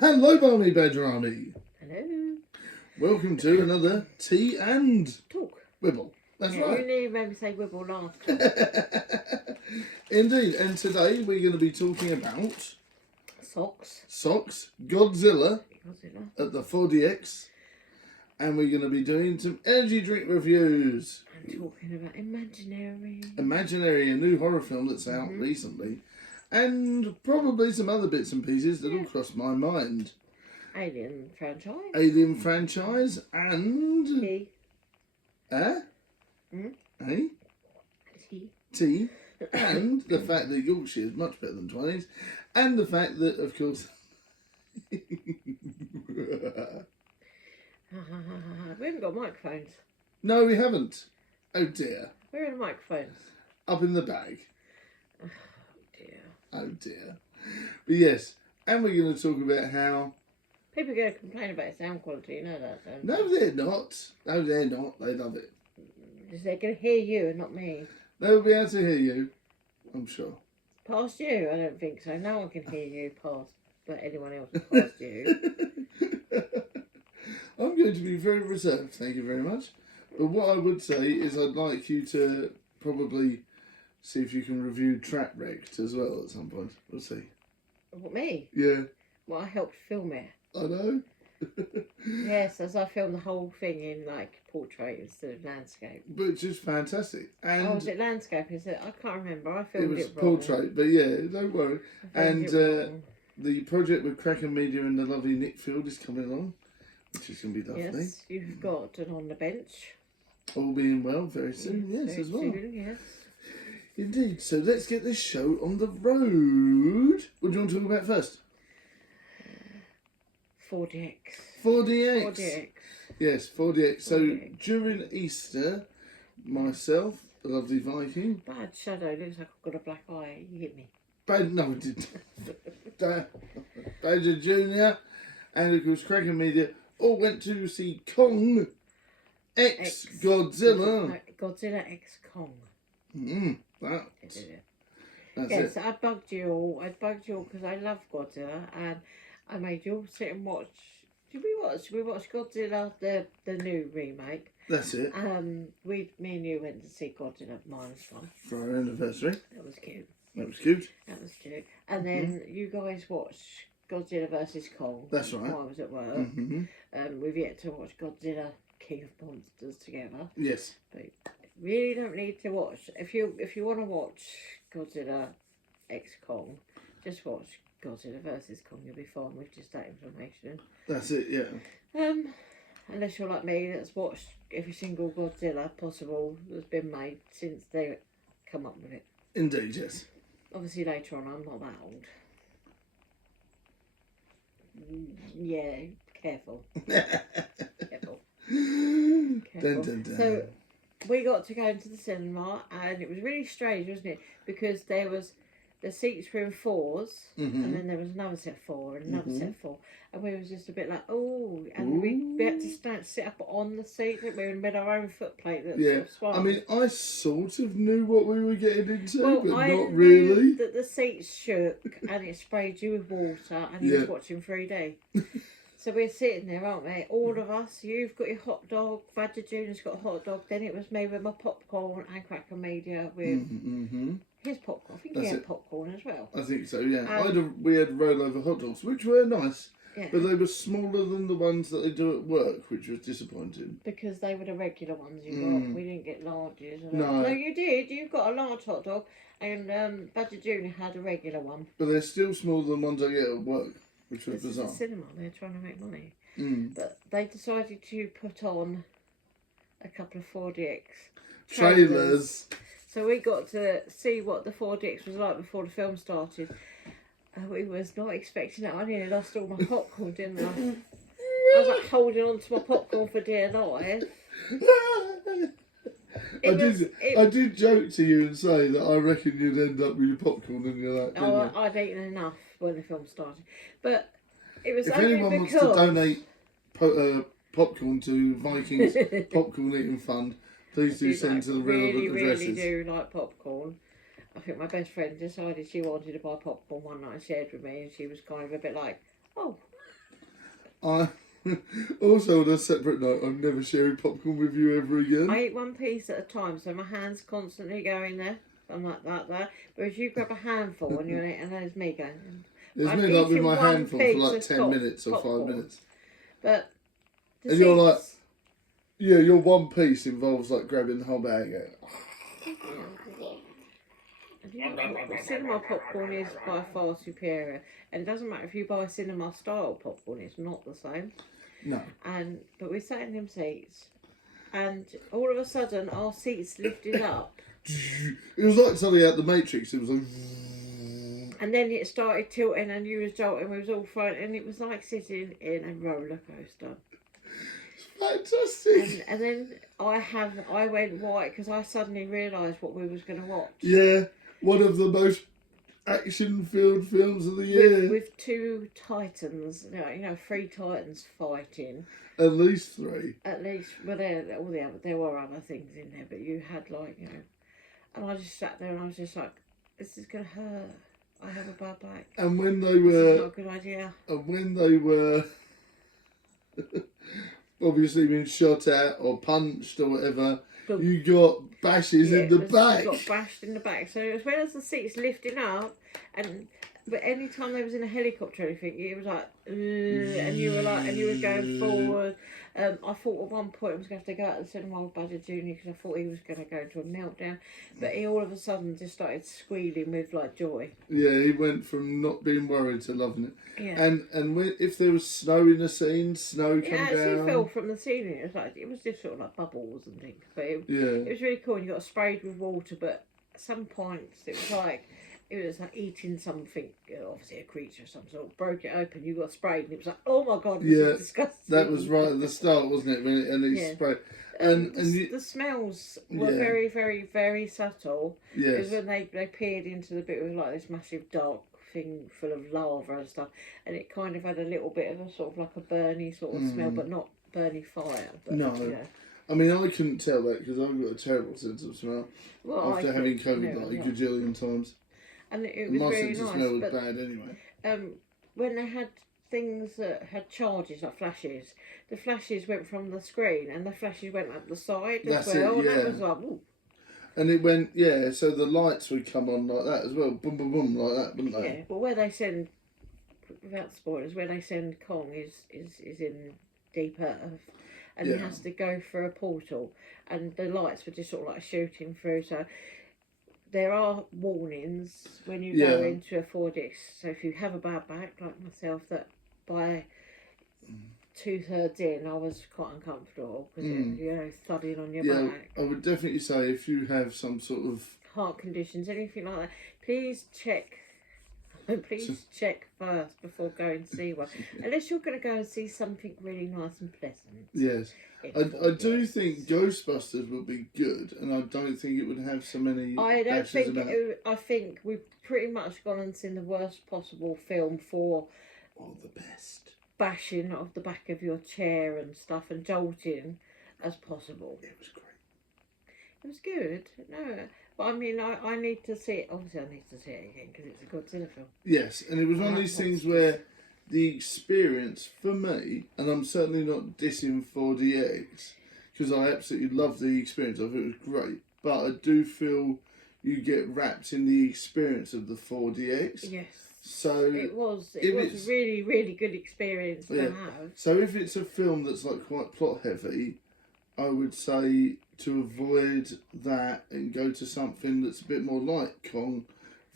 Hello, Barmy Army. Hello. Welcome to another Tea and Talk. Wibble. That's right. You nearly made me say Wibble last time. Indeed, and today we're going to be talking about Socks. Godzilla Godzilla. at the 4DX, and we're going to be doing some energy drink reviews. And talking about Imaginary. Imaginary, a new horror film that's out recently, and probably some other bits and pieces that'll cross my mind. Alien franchise and... Tea. Tea. And the fact that Yorkshire is much better than 20s. And the fact that, of course... We haven't got microphones. No, we haven't. Oh dear. Where are the microphones? Up in the bag. Oh dear. Oh dear. But yes, and we're going to talk about how... People are going to complain about sound quality, you know that, don't No, they're not. No, they're not. They love it. They're going to hear you and not me. They'll be able to hear you, I'm sure. Past you? I don't think so. No one can hear you past, but anyone else past you. I'm going to be very reserved, thank you very much. But what I would say is I'd like you to probably see if you can review Trappwrecked as well at some point. We'll see. What, me? Yeah. Well, I helped film it. I know. Yes, as I filmed the whole thing in like portrait instead of landscape. But just fantastic. And was it landscape? Is it? I can't remember. I filmed it was wrong. portrait, but yeah, don't worry. And the project with Kraken Media and the lovely Nick Field is coming along, which is going to be lovely. Yes, you've got an on the bench. All being well very soon, yes, very as well. Soon, yes. Indeed. So let's get this show on the road. What do you want to talk about first? 4DX. 4DX. Yes, 4DX. So 4DX. During Easter, myself, the lovely Viking. Bad shadow. Looks like I've got a black eye. You hit me. No, it didn't. Badger Jr. and of course Kraken Media all went to see Kong X Godzilla. Godzilla X Kong. That's yes, it. I bugged you all. Because I love Godzilla, and I made you all sit and watch. Did we watch? We watched Godzilla, the new remake. That's it. Me and you went to see Godzilla -1 for our anniversary. That was cute. That was cute. And then you guys watched Godzilla vs Kong. That's right. While I was at work. We've yet to watch Godzilla King of Monsters together. Yes. But really don't need to watch. If you want to watch Godzilla X Kong, just watch Godzilla vs Kong. You'll be fine with just that information. That's it. Yeah. Unless you're like me, that's watched every single Godzilla possible that's been made since they come up with it. Indeed, yes. Obviously later on, I'm not that old. Yeah, careful. Careful. Dun, dun, dun. So we got to go into the cinema, and it was really strange, wasn't it? Because there was the seats were in fours, and then there was another set of four, and another set of four, and we was just a bit like, oh, and we had to sit up on the seat, didn't we? And we had our own foot plate that sort of swung. I mean, I sort of knew what we were getting into, but I not knew really. that the seats shook and it sprayed you with water, and you was watching 3D. So we're sitting there, aren't we? All of us. You've got your hot dog. Badger Junior's got a hot dog. Then it was me with my popcorn, and Cracker Media with his popcorn. I think he had popcorn as well. I think so. Yeah. We had rollover hot dogs, which were nice. Yeah. But they were smaller than the ones that they do at work, which was disappointing. Because they were the regular ones you got. We didn't get larges. No. No, you did. You got a large hot dog, and Badger Junior had a regular one. But they're still smaller than ones I get at work, which was bizarre. This is the cinema. They're trying to make money. But they decided to put on a couple of 4DX trailers. So we got to see what the 4DX was like before the film started. We was not expecting that. I nearly lost all my popcorn, didn't I? I was like holding on to my popcorn for dear life. I did joke to you and say that I reckon you'd end up with your popcorn and you're like, oh, I'd eaten enough when the film started. But it was if only anyone because... wants to donate popcorn to Vikings Popcorn Eating Fund, please do send to the relevant addresses. I really do like popcorn. I think my best friend decided she wanted to buy popcorn one night and shared with me, and she was kind of a bit like, oh, I also, on a separate note, I'm never sharing popcorn with you ever again. I eat one piece at a time, so my hand's constantly going there. I'm like that. Whereas you grab a handful and and there's me going. There's me like with my handful for like 10 minutes or popcorn. 5 minutes. But and you're like, yeah, your one piece involves like grabbing the whole bag. Cinema popcorn is by far superior, and it doesn't matter if you buy cinema style popcorn; it's not the same. No. But we sat in them seats, and all of a sudden our seats lifted up. It was like something out the Matrix. It was like. And then it started tilting, and you was jolting. We was all fine, and it was like sitting in a roller coaster. Fantastic. And then I went white because I suddenly realised what we was going to watch. Yeah, one of the most action-filled films of the year. With two titans, three titans fighting. At least three. At least, well, there were other things in there, but you had and I just sat there and I was just like, this is going to hurt. I have a bad back. And when they were... This is not a good idea. And when they were... obviously being shot at or punched or whatever, you got bashes in the back. You got bashed in the back. So as well as the seats lifting up, but any time they was in a helicopter or anything, it was like, and you were going forward. I thought at one point I was going to have to go out and send my old Badger Junior because I thought he was going to go into a meltdown. But he all of a sudden just started squealing with like joy. Yeah, he went from not being worried to loving it. Yeah. And if there was snow in the scene, snow come down. It actually fell from the ceiling. It was just sort of like bubbles and things. But it was really cool. And you got sprayed with water, but at some points it was like eating something, obviously a creature of some sort. Broke it open, you got sprayed, and it was like, oh my god, this is disgusting. That was right at the start, wasn't it? When it sprayed. And the smells were very, very, very subtle. Yes. Because when they peered into the bit with like this massive dark thing full of lava and stuff, and it kind of had a little bit of a sort of like a burny sort of smell, but not burny fire. But, no. I mean, I couldn't tell that because I've got a terrible sense of smell after having COVID like a gajillion times. And it was very nice. My sense of smell was bad anyway. When they had things that had charges, like flashes, the flashes went from the screen and the flashes went up the side as well. Yeah. And that was like, ooh. And it went, so the lights would come on like that as well. Boom, boom, boom, like that, wouldn't they? Yeah, well, where they send, without spoilers, where they send Kong is in deep earth. And he has to go through a portal. And the lights were just sort of like shooting through, so... There are warnings when you go into a 4DX. So if you have a bad back, like myself, that by 2/3 in, I was quite uncomfortable because thudding on your back. I would definitely say if you have some sort of heart conditions, anything like that, please check. Please check first before going to see one. Unless you're going to go and see something really nice and pleasant. Yes. I do think Ghostbusters would be good, and I don't think it would have so many. I think we've pretty much gone and seen the worst possible film for the best bashing of the back of your chair and stuff and jolting as possible. It was great. It was good. No, but I mean, I need to see it. Obviously, I need to see it again because it's a Godzilla film. Yes, and it was one of these things where the experience for me, and I'm certainly not dissing 4DX because I absolutely love the experience of it. It was great, but I do feel you get wrapped in the experience of the 4DX. Yes. So it was a really, really good experience to have. So if it's a film that's like quite plot heavy, I would say to avoid that and go to something that's a bit more like Kong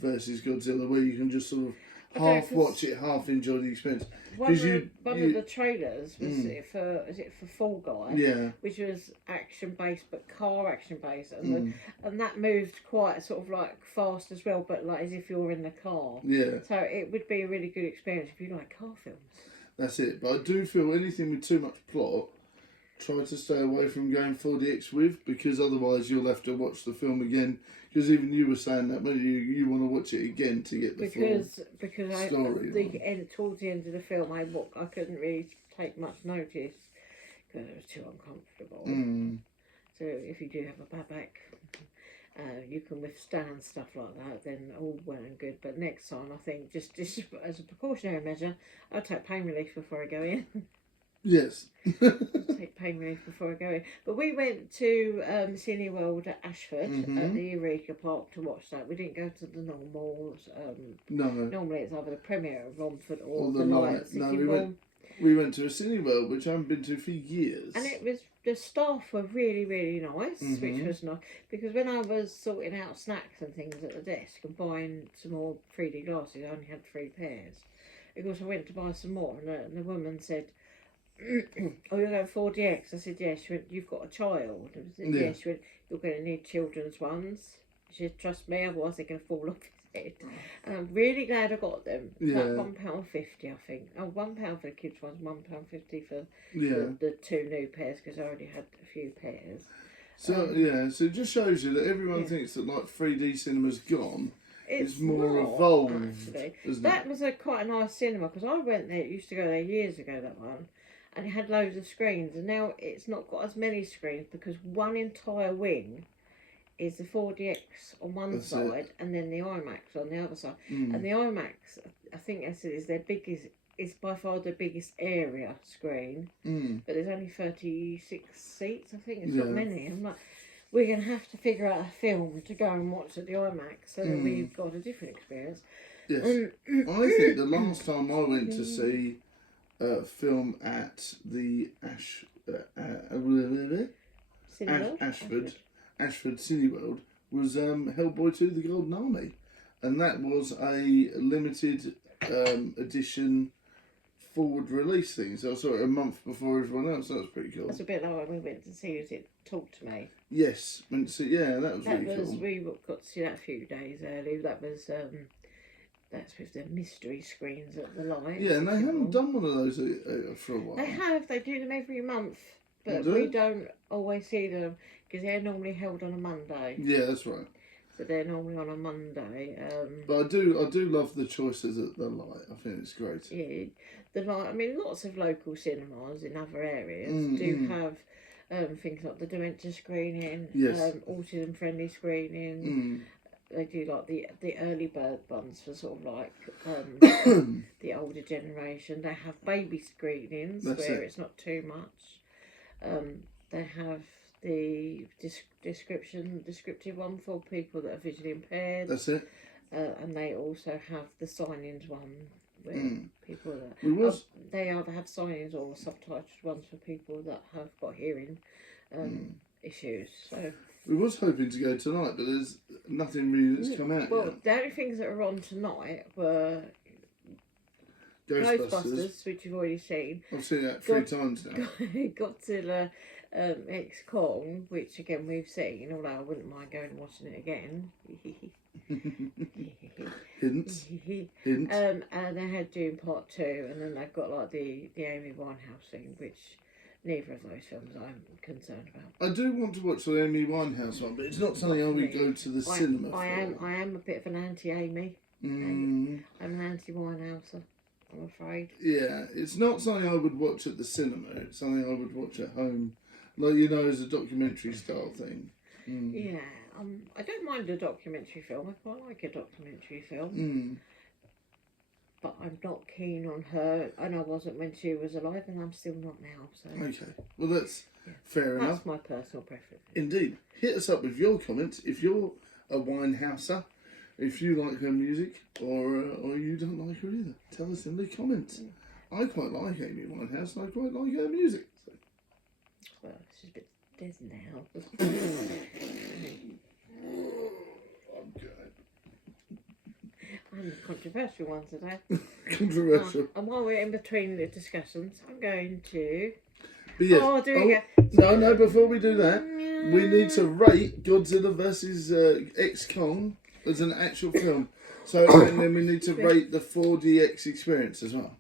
versus Godzilla, where you can just sort of half watch it, half enjoy the experience. One of the trailers was for Fall Guy, which was action based but car action based, and that moved quite sort of like fast as well, but like as if you're in the car. Yeah. So it would be a really good experience if you like car films. That's it. But I do feel anything with too much plot, try to stay away from going 4DX with, because otherwise you'll have to watch the film again. Because even you were saying that, but you want to watch it again to get the full story. Towards the end of the film, I couldn't really take much notice because it was too uncomfortable. So if you do have a bad back, you can withstand stuff like that, then all well and good. But next time, I think just as a precautionary measure, I'll take pain relief before I go in. Yes. Take pain relief before I go in. But we went to Cineworld at Ashford at the Eureka Park to watch that. We didn't go to the normal. No. Normally it's either the premiere of Romford or the the Light. Light at City No, we went to a Cineworld, which I haven't been to for years. And it was, the staff were really, really nice, which was nice. Because when I was sorting out snacks and things at the desk and buying some more 3D glasses, I only had 3 pairs. Of course, I went to buy some more, and the woman said, "Oh, you're going 4DX?" I said, "Yes." She went, "You've got a child?" I said, "Yes." She went, "You're going to need children's ones." She said, "Trust me, otherwise they're going to fall off his head." And I'm really glad I got them. Yeah. About £1.50, I think. Oh, £1 for the kids' ones, £1.50 for the 2 new pairs, because I already had a few pairs. So so it just shows you that everyone thinks that like 3D cinema's gone. It's more evolved. That was quite a nice cinema, because I went there. Used to go there years ago. That one, and it had loads of screens, and now it's not got as many screens because one entire wing is the 4DX on one side and then the IMAX on the other side. And the IMAX, I think I said, is their biggest. It's by far the biggest area screen, but there's only 36 seats. I think it's not many. I'm like, we're going to have to figure out a film to go and watch at the IMAX so that we've got a different experience. Yes, I think the last time I went to see a film at the Ashford Cineworld was Hellboy 2: The Golden Army, and that was a limited edition forward release thing. So I saw it a month before everyone else. That was pretty cool. That's a bit like when we went to see it. Talk to Me. Yes, went to see. Yeah, that was really cool. We got to see that a few days early. That was that's with the mystery screens at the Light. Yeah, and they haven't done one of those for a while. They have. They do them every month, but we don't always see them because they're normally held on a Monday. Yeah, that's right. So they're normally on a Monday. But I do love the choices at the Light. I think it's great. Yeah, the Light. I mean, lots of local cinemas in other areas do have things like the dementia screening, autism friendly screening. They do like the early bird ones for sort of like the older generation. They have baby screenings it's not too much. They have the descriptive one for people that are visually impaired. That's it. And they also have the sign-ins one where people that they either have sign-ins or subtitled ones for people that have got hearing issues. So we was hoping to go tonight, but there's nothing really that's come out yet. The only things that are on tonight were Ghostbusters, which you've already seen. I've seen that 3 times now. Godzilla X Kong, which again we've seen, although I wouldn't mind going and watching it again. Hints. And they had Dune Part 2, and then they've got like the Amy Winehouse thing, which neither of those films I'm concerned about. I do want to watch the Amy Winehouse one, but it's not something I would go to the cinema for. I am a bit of an anti-Amy. I'm an anti-Winehouser, I'm afraid. Yeah, it's not something I would watch at the cinema. It's something I would watch at home, like, you know, as a documentary style thing. Yeah, I don't mind a documentary film. I quite like a documentary film. But I'm not keen on her, and I wasn't when she was alive, and I'm still not now. So okay, well that's fair enough. That's my personal preference. Indeed, hit us up with your comments if you're a Winehouser, if you like her music, or you don't like her either. Tell us in the comments. I quite like Amy Winehouse, and I quite like her music. So. Well, she's a bit dead now. Okay. I'm the controversial one today. Controversial. And while we're in between the discussions, I'm going to... But yes. No, before we do that, we need to rate Godzilla vs. X Kong as an actual film. So, and then we need to rate the 4DX experience as well.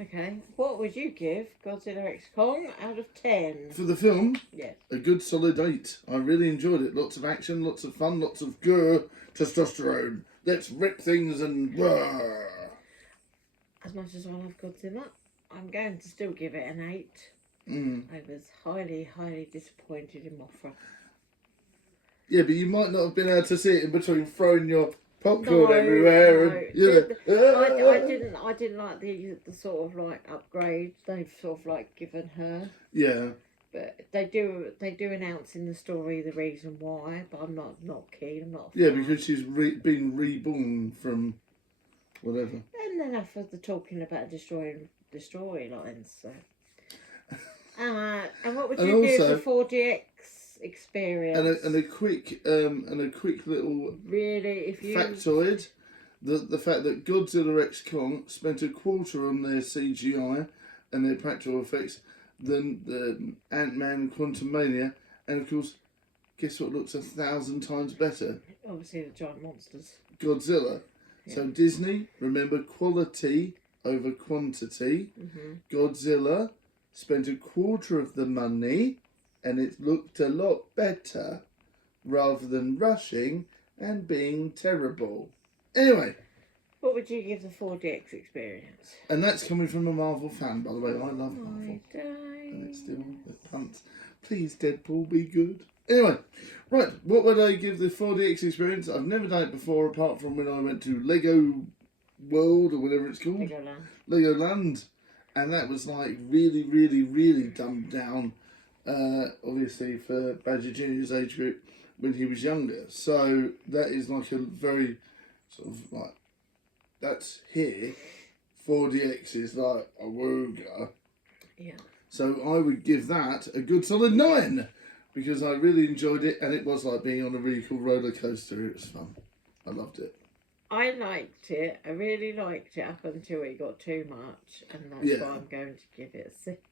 Okay. What would you give Godzilla X Kong out of 10? For the film? Yes. A good solid 8. I really enjoyed it. Lots of action, lots of fun, lots of testosterone. Let's rip things and... As much as I love Godzilla, I'm going to still give it an 8. I was highly, highly disappointed in Mothra. Yeah, but you might not have been able to see it in between throwing your popcorn everywhere. No. And, you know, I didn't like the sort of like upgrade they've sort of like given her. Yeah. But they do announce in the story the reason why. But I'm not keen. I'm not. Yeah, because she's been reborn from whatever. And enough of the talking about destroying lines. So. And what would you give the 4DX experience? And a quick little really, if you factoid, the fact that Godzilla X Kong spent a quarter on their CGI and their practical effects than the Ant-Man Quantumania, and of course, guess what looks 1,000 times better? Obviously, the giant monsters. Godzilla. Yeah. So Disney, remember quality over quantity. Mm-hmm. Godzilla spent a quarter of the money and it looked a lot better rather than rushing and being terrible. Anyway. What would you give the 4DX experience? And that's coming from a Marvel fan, by the way. I love Marvel. And it's still the punt. Please, Deadpool, be good. Anyway, right, what would I give the 4DX experience? I've never done it before, apart from when I went to Lego World, or whatever it's called. Legoland. And that was like really, really, really dumbed down, obviously for Badger Jr.'s age group when he was younger. So that is like a very sort of like, that's here. 4DX is like a wooga. Yeah. So I would give that a good solid 9 because I really enjoyed it and it was like being on a really cool roller coaster. It was fun. I loved it. I liked it. I really liked it up until it got too much, and that's why I'm going to give it a 6.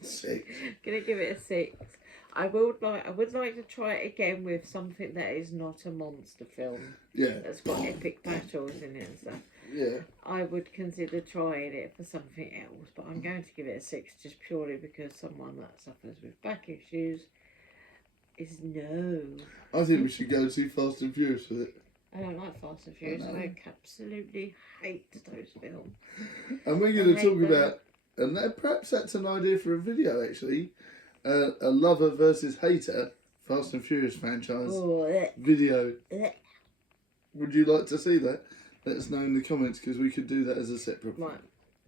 6. Gonna give it a 6. I would like to try it again with something that is not a monster film. Yeah. That's got epic battles in it and stuff. Yeah. I would consider trying it for something else, but I'm going to give it a 6 just purely because someone that suffers with back issues is no. I think we should go see Fast and Furious with it. I don't like Fast and Furious. I absolutely hate those films. And we're going to talk about, and perhaps that's an idea for a video actually, a lover versus hater Fast and Furious franchise video. Would you like to see that? Let us know in the comments because we could do that as a separate. Right.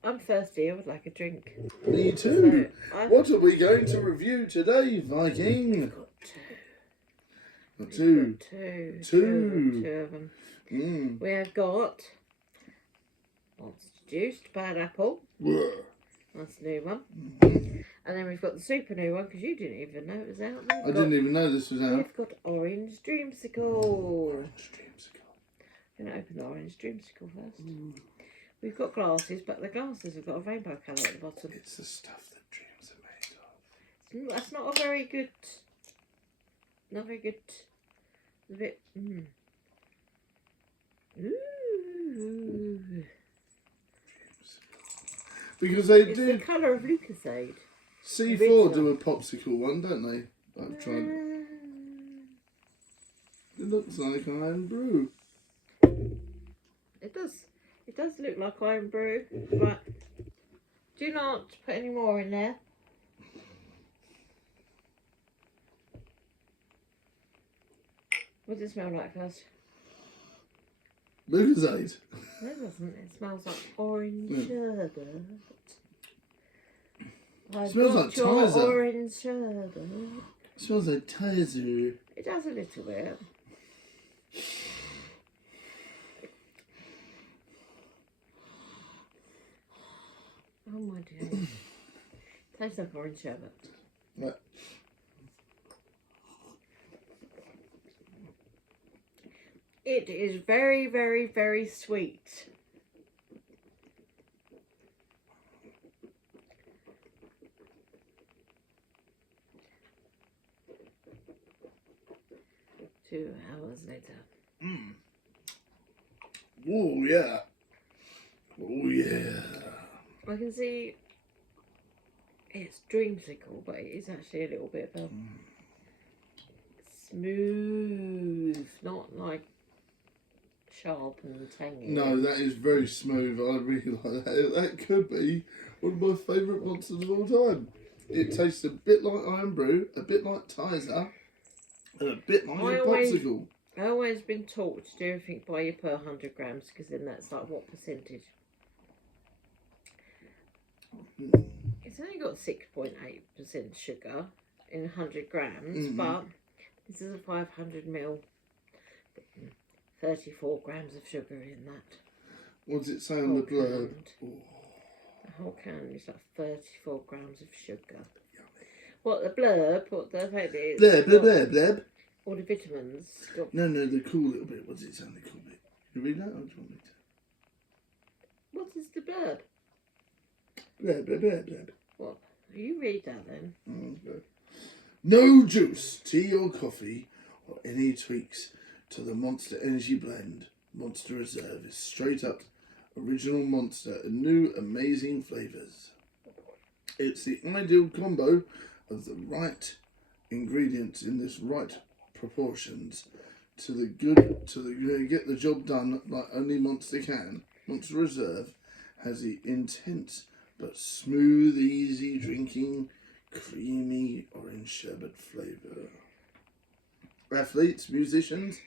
I'm thirsty. I would like a drink. Me too. So what are we going to review today, Viking? Two of them. We have got Monster Juiced Bad Apple. That's a new one. And then we've got the super new one because you didn't even know it was out. I didn't even know this was out. We've got Orange Dreamsicle. I'm going to open the Orange Dreamsicle first. We've got glasses, but the glasses have got a rainbow colour at the bottom. It's the stuff that dreams are made of. That's not a very good. Not very good. A bit. Ooh. Because they it's do. The colour of Lucasade. C4 do a popsicle one, don't they? I've tried it. It looks like Iron Brew. It does. It does look like Iron Brew, but do not put any more in there. What does it smell like first? Lucasade. No, it doesn't. It smells like orange sherbet. It smells like Tizer. Orange sherbet. It smells like Tizer. It does a little bit. Oh my dear. Tastes like orange sherbet. Right. It is very, very, very sweet. Two hours later. Oh yeah. Oh yeah. I can see it's dreamsicle, but it is actually a little bit of smooth, not like sharp and tangy. No, that is very smooth. I really like that. That could be one of my favourite monsters of all time. It tastes a bit like Iron Brew, a bit like Tizer, And a bit like a popsicle. I always been taught to do everything by you per 100 grams, because then that's like what percentage? It's only got 6.8% sugar in 100 grams, but this is a 500 ml, 34 grams of sugar in that. What does it say on the blurb? Oh. The whole can is like 34 grams of sugar. What the blurb, what the fact is... Blurb. All the vitamins. No, the cool little bit. What does it say on the cool bit? Can you read that, or do you want me to? What is the blurb? Blurb. What? You read that then. Okay. No juice, tea or coffee, or any tweaks to the Monster Energy Blend. Monster Reserve is straight up original Monster and new amazing flavours. It's the ideal combo of the right ingredients in this right proportions to get the job done like only Monster can. Monster Reserve has the intense but smooth, easy drinking, creamy orange sherbet flavour. Athletes, musicians,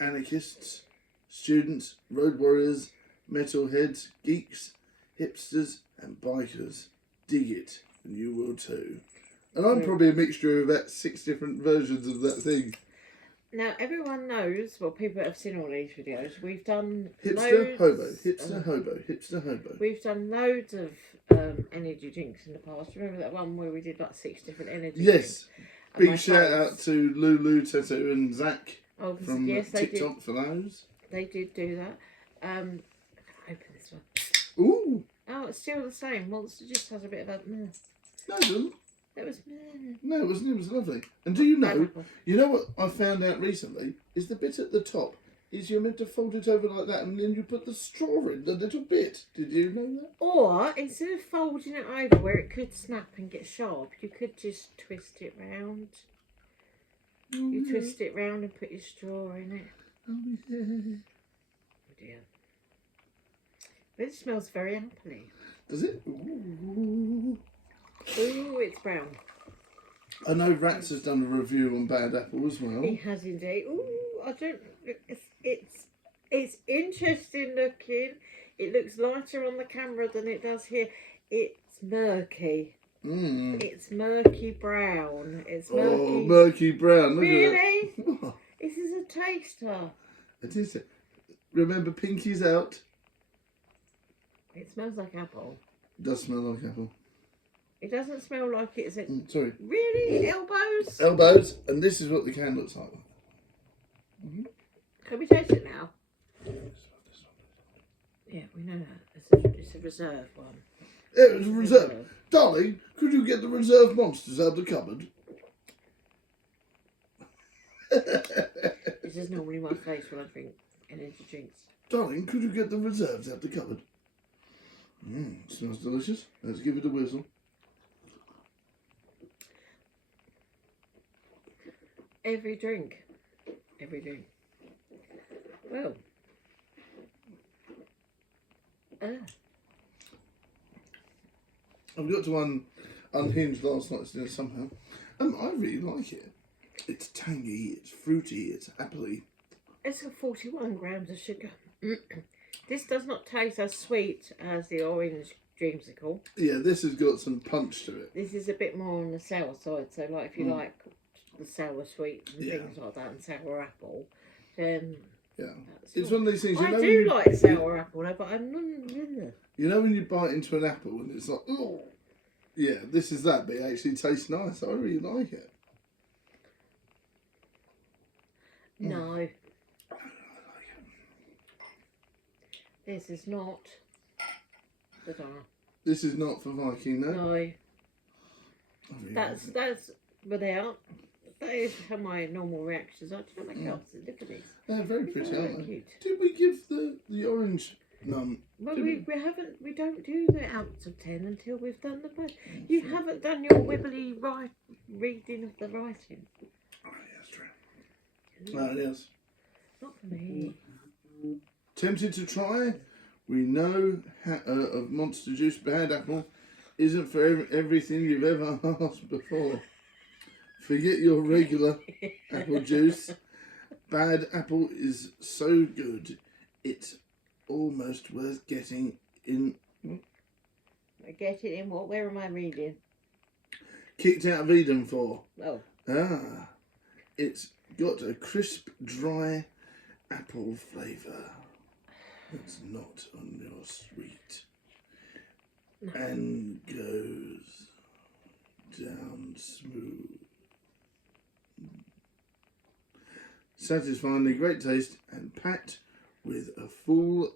anarchists, students, road warriors, metalheads, geeks, hipsters and bikers dig it, and you will too. And I'm probably a mixture of about 6 different versions of that thing. Now, everyone knows, well, people that have seen all these videos, we've done hipster hobo. We've done loads of energy drinks in the past. Remember that one where we did like 6 different energy drinks? Big shout out to Lulu, Teto and Zach from TikTok for those. They did do that. Open this one. Ooh. Oh, it's still the same. Monster just has a bit of a... No, it doesn't. It was... No, it wasn't. It was lovely. And do you know what I found out recently? Is the bit at the top is you're meant to fold it over like that and then you put the straw in the little bit. Did you know that? Or, instead of folding it over where it could snap and get sharp, you could just twist it round. You twist it round and put your straw in it. Oh, yeah. Oh, dear. But it smells very appley. Does it? Ooh. Ooh, it's brown. I know Rats has done a review on Bad Apple as well. He has indeed. Ooh, I don't... It's interesting looking. It looks lighter on the camera than it does here. It's murky. It's murky brown. It's murky. Oh, murky brown. Look really? At that. This is a taster. It is. Remember, Pinky's out. It smells like apple. It does smell like apple. It doesn't smell like it's a... Sorry. Really? Elbows? Elbows. And this is what the can looks like. Can we taste it now? Yeah, we know that. It's a reserve one. Yeah, it's a reserve. Darling, could you get the reserve monsters out of the cupboard? This is normally my face when I drink energy drinks. Darling, could you get the reserves out of the cupboard? Smells delicious. Let's give it a whistle. Every drink. Well. I've got to unhinge last night's dinner somehow. I really like it. It's tangy, it's fruity, it's appley. It's got 41 grams of sugar. This does not taste as sweet as the orange dreamsicle. Yeah, this has got some punch to it. This is a bit more on the sour side. So, like, if you like the sour sweet and things like that, and sour apple, then it's one of these things. I do like sour apple, though, but I'm not. You know when you bite into an apple and it's like, oh, yeah, this is that, but it actually tastes nice. I really like it. No. I like it. This is not the dark. This is not for Viking, no? No. Really That's without. That is how my normal reactions are. Do you know my cats? Look at these. They're very pretty, very aren't they? cute. Did we give the orange none? Well, we don't do the out of 10 until we've done the play. You haven't done your wibbly reading of the writing. Oh, yeah, that's true. Well, it is. Not for me. Tempted to try? We know of Monster Juice Bad Apple isn't for everything you've ever asked before. Forget your regular apple juice. Bad apple is so good, it's almost worth getting in. Get it in what? Where am I reading? Kicked out of Eden for. Oh. Ah, it's got a crisp, dry apple flavour that's not on your sweet and goes down smooth. Satisfyingly great taste and packed with a full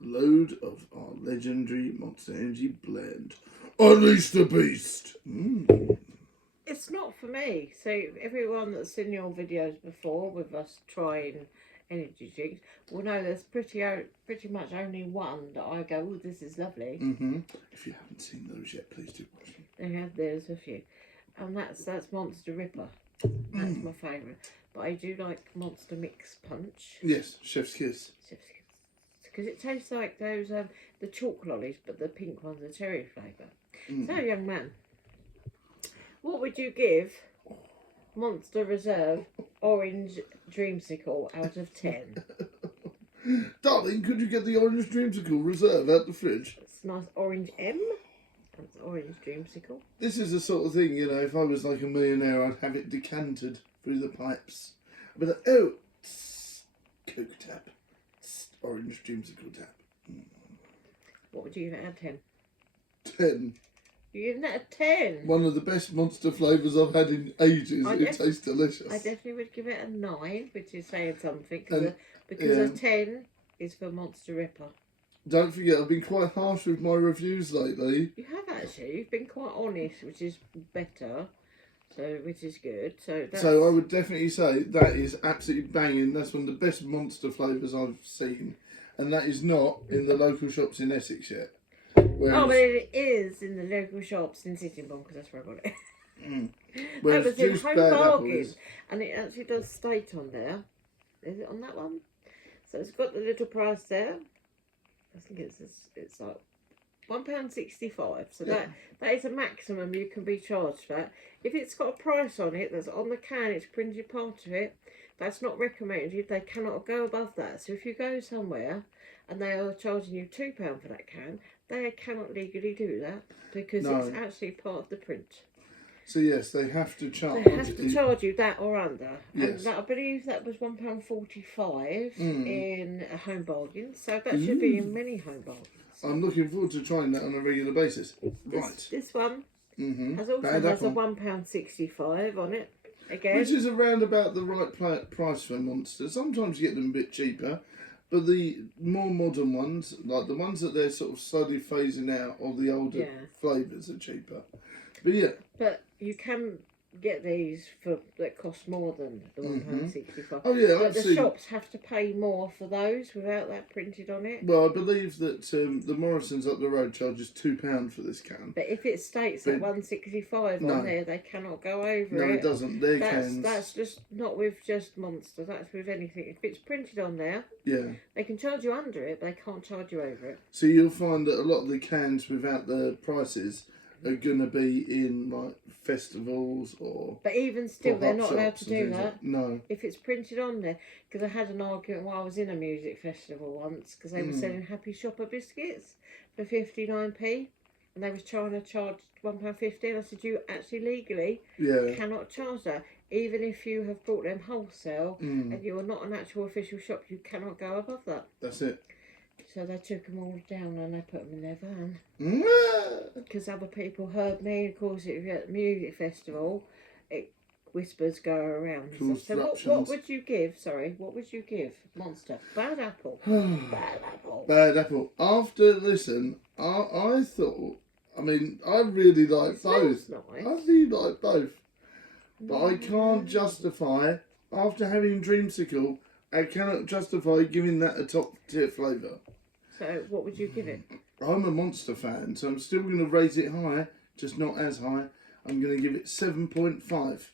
load of our legendary Monster Energy blend. Unleash the beast! It's not for me. So everyone that's seen your videos before with us trying energy drinks will know there's pretty much only one that I go, oh, this is lovely. If you haven't seen those yet, please do watch them. There's a few. And that's Monster Ripper. That's my favourite. But I do like Monster Mix Punch. Yes, Chef's Kiss. Because it tastes like those, the chalk lollies, but the pink ones are cherry flavour. So, young man, what would you give Monster Reserve Orange Dreamsicle out of 10? Darling, could you get the Orange Dreamsicle Reserve out the fridge? It's nice orange M. That's Orange Dreamsicle. This is the sort of thing, you know, if I was like a millionaire, I'd have it decanted through the pipes. I'd be like, oh, Coke tap. Orange Dreamsicle tap. What would you give it out of 10? 10. You're giving that a 10? One of the best Monster flavours I've had in ages. It tastes delicious. I definitely would give it a 9, which is saying something, because a 10 is for Monster Ripper. Don't forget, I've been quite harsh with my reviews lately. You have actually. You've been quite honest, which is better. Which is good. So I would definitely say that is absolutely banging. That's one of the best Monster flavours I've seen. And that is not in the local shops in Essex yet. Whereas, but it is in the local shops in Sittingbourne, because that's where I got it. Whereas that was in Home Bargain. Apples. And it actually does state on there. Is it on that one? So it's got the little price there. I think it's like £1.65. So that is a maximum you can be charged for that. If it's got a price on it that's on the can, it's printed part of it, that's not recommended. They cannot go above that. So if you go somewhere and they are charging you £2 for that can, they cannot legally do that because it's actually part of the print. So yes, they have to charge. They have to charge you that or under. Yes. And I believe that was £1.45 in a Home Bargain. So that should be in many Home Bargains. I'm looking forward to trying that on a regular basis. This one has a £1.65 on it. Again, which is around about the right price for Monster. Sometimes you get them a bit cheaper, but the more modern ones, like the ones that they're sort of slowly phasing out, or the older flavours, are cheaper. But yeah. But you can get these that cost more than the £1.65. Oh yeah, but the shops have to pay more for those without that printed on it. Well, I believe that the Morrison's up the road charges £2 for this can. But if it states at £1.65 on there, they cannot go over it. No, it doesn't. Their cans. That's just not with just Monster. That's with anything. If it's printed on there, they can charge you under it, but they can't charge you over it. So you'll find that a lot of the cans without the prices are going to be in like festivals or. But even still, they're not allowed to do that. No. If it's printed on there, because I had an argument while I was in a music festival once, because they were selling Happy Shopper biscuits for 59p, and they was trying to charge £1.50. I said, you actually legally cannot charge that, even if you have bought them wholesale and you are not an actual official shop. You cannot go above that. That's it. So they took them all down and they put them in their van. Because other people heard me. Of course, if you're at the music festival, whispers go around. So what would you give? Sorry, what would you give Monster? Bad apple. Bad apple. Bad apple. After listen, I thought. I mean, I really like both. Nice. I really like both, but I can't justify after having Dreamsicle. I cannot justify giving that a top tier flavour. So what would you give it? I'm a Monster fan, so I'm still going to rate it high, just not as high. I'm going to give it 7.5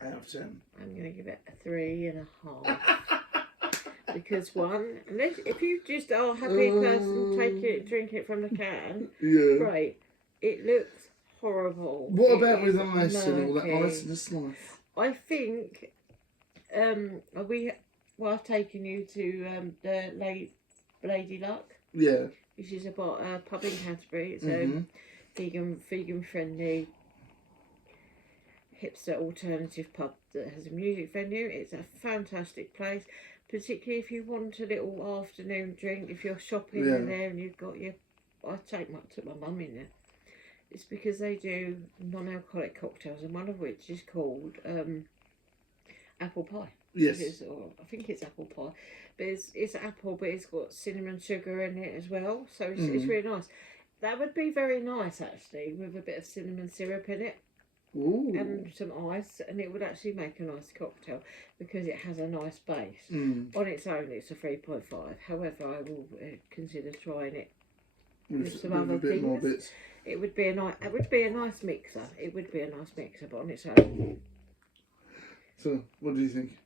out of 10. I'm going to give it a 3.5. Because if you just are a happy person, take it, drink it from the can, great. It looks horrible. What It about with is ice and all that murky. ice and the slice? I think I've taken you to the Lady Luck. Yeah. Which is about a pub in Canterbury. It's vegan friendly hipster alternative pub that has a music venue. It's a fantastic place, particularly if you want a little afternoon drink. If you're shopping in there and you've got your, I took my mum in there. It's because they do non-alcoholic cocktails, and one of which is called apple pie. Yes. I think it's apple pie, but it's apple, but it's got cinnamon sugar in it as well. So it's really nice. That would be very nice actually, with a bit of cinnamon syrup in it. Ooh. And some ice, and it would actually make a nice cocktail because it has a nice base. On its own, it's a 3.5. However, I will consider trying it with some other things. More bits. It would be a nice. It would be a nice mixer. It would be a nice mixer, but on its own. So, what do you think?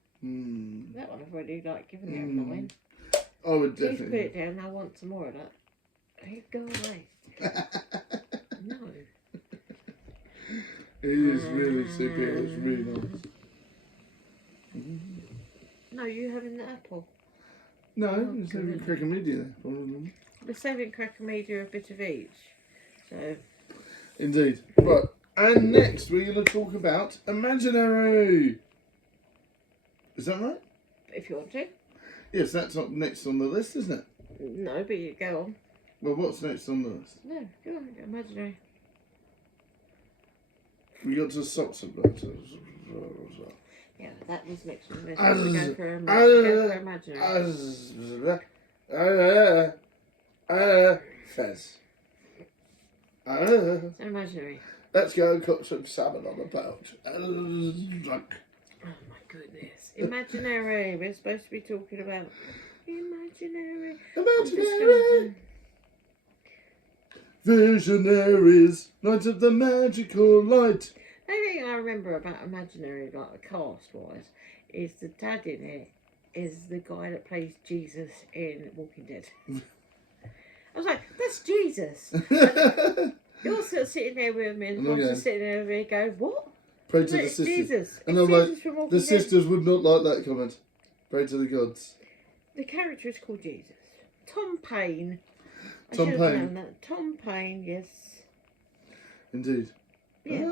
That one I've already given you a 9. I would definitely. Please put it down. I want some more of that. Hey, go away. No. It is really super. It's really nice. No, you having the apple? No, it's having cracker media. We're saving cracker media a bit of each. So. Indeed. Right. And next we're going to talk about imaginary. Is that right? If you want to. Yes, that's up next on the list, isn't it? No, but you go on. Well, what's next on the list? No, go on. Imaginary. We got to socks and blood. Yeah, that was next on the list. Go for imaginary. Fez. Imaginary. Let's go and cook some salmon on the boat. Oh my goodness. Imaginary. We're supposed to be talking about imaginary. Imaginary. Visionaries. Night of the magical light. The only thing I remember about imaginary, cast-wise, is the dad in it is the guy that plays Jesus in Walking Dead. I was like, that's Jesus. You're sort of sitting there with me, and Bob's sitting there with me going, what? Pray to the sisters. Jesus. And I'm like, the sisters would not like that comment. Pray to the gods. The character is called Jesus. Tom Payne. Tom Payne. Tom Payne, yes. Indeed. Yeah.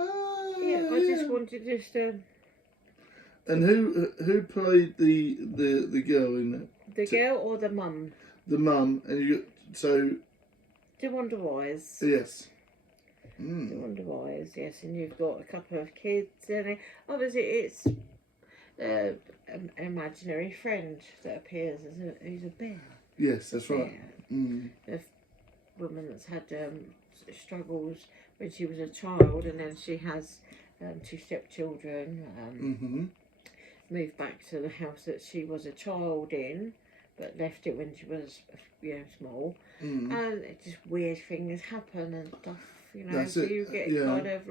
Yeah, I just wanted to... And who played the girl in that? The girl or the mum? The mum. And DeWanda Wise. Yes. DeWanda Wise, yes. And you've got a couple of kids in it. Obviously, it's an imaginary friend that appears as who's a bear. Yes, that's right. A woman that's had struggles when she was a child, and then she has 2 stepchildren. Moved back to the house that she was a child in, but left it when she was small. And it just weird things happen and stuff, That's so it. you get kind of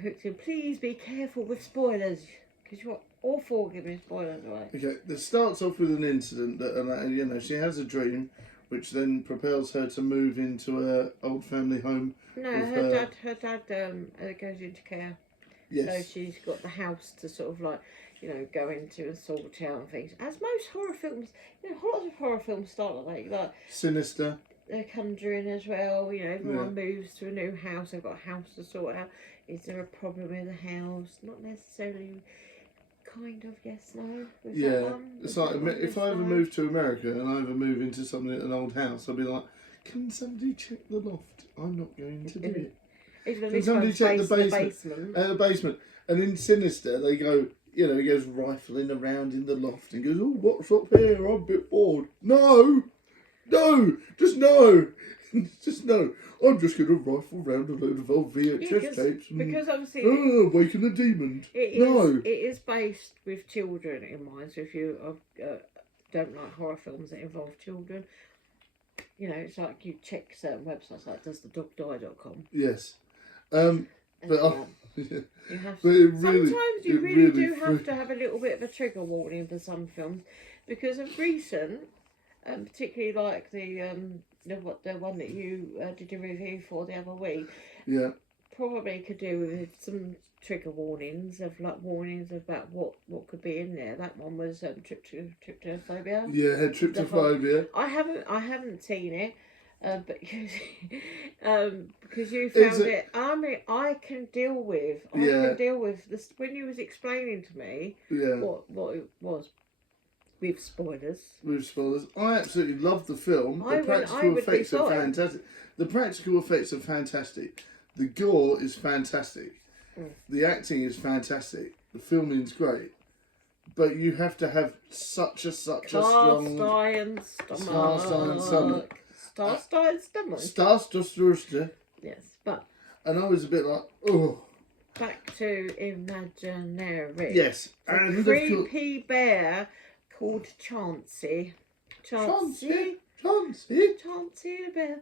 hooked in. Please be careful with spoilers, because you're awful giving spoilers away. Okay, this starts off with an incident that she has a dream, which then propels her to move into her old family home. No, her dad goes into care. Yes. So she's got the house to sort of go into and sort out and things. As most horror films, lots of horror films start like that. Sinister. The Conjuring as well. Everyone moves to a new house. They've got a house to sort out. Is there a problem with the house? Not necessarily. Kind of, yes, no. It's like if I ever move to America and I ever move into an old house, I'll be like, can somebody check the loft? I'm not going to do it. Can somebody check the basement? The basement. And in Sinister, they go, he goes rifling around in the loft and goes, oh, what's up here? I'm a bit bored. No, just no. Just no. I'm just going to rifle around a load of old VHS tapes. Because obviously... awaken a demon. It is based with children in mind. So if you don't like horror films that involve children, it's like you check certain websites like doesthedogdie.com. Yes. You have to, sometimes you really do have to have a little bit of a trigger warning for some films, because of recent, particularly like the one that you did a review for the other week. Yeah. probably could do with some trigger warnings warnings about what could be in there. That one was tryptophobia. Yeah, had tryptophobia. I haven't seen it. But because you found it, I mean, I can deal with this. When you was explaining to me what it was with spoilers. With spoilers, I absolutely love the film. The practical effects are fantastic. The practical effects are fantastic. The gore is fantastic. The acting is fantastic. The filming is great. But you have to have such a strong stomach. Star-studded. Yes, but. And I was a bit like, oh. Back to imaginary. Yes, and a creepy bear called Chauncey. Chauncey the bear.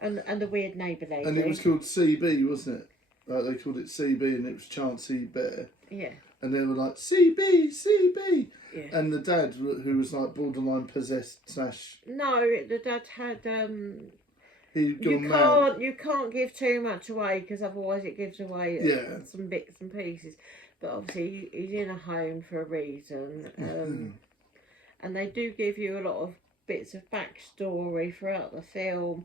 And the weird neighbour lady. And it was called CB, wasn't it? Like they called it CB, and it was Chauncey Bear. Yeah. And they were like, CB. Yeah. And the dad, who was like borderline possessed / No, the dad had he'd gone mad. You can't give too much away because otherwise it gives away some bits and pieces. But obviously he's in a home for a reason, and they do give you a lot of bits of backstory throughout the film.